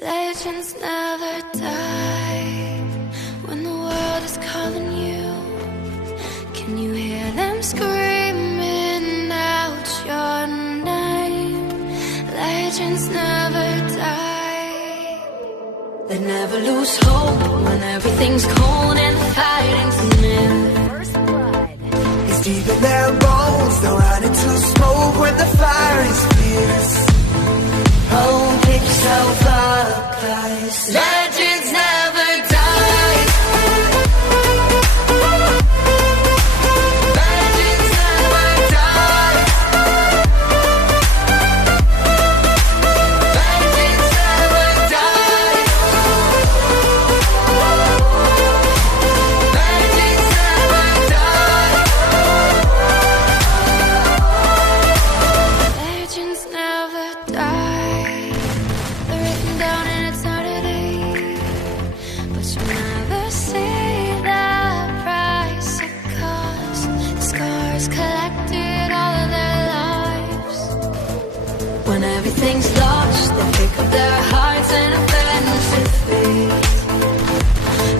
Legends never die when the world is calling you. Can you hear them screaming out your name? Legends never die. They never lose hope when everything's cold and the fighting's near. First blood is deep in their bones. They'll run into smoke when the fire is fierce. Oh, pick yourself up, guys. Legends never die. Legends never die. Legends never die. Legends never die. Legends never die. Down in eternity, but you'll never see the price it costs. The scars collected all of their lives. When everything's lost, they pick up their hearts and avenge defeat.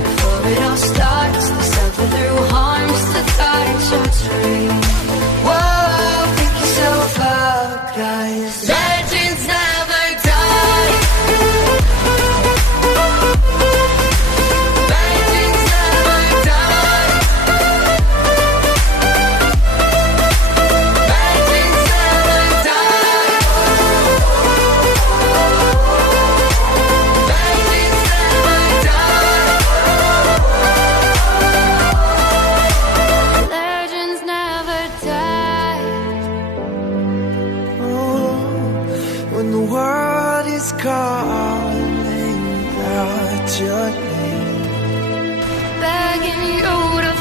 Before it all starts, they suffer through harms to touch your tree. Whoa, pick yourself up, guys. Legends never die. When the world is calling out your name, begging you to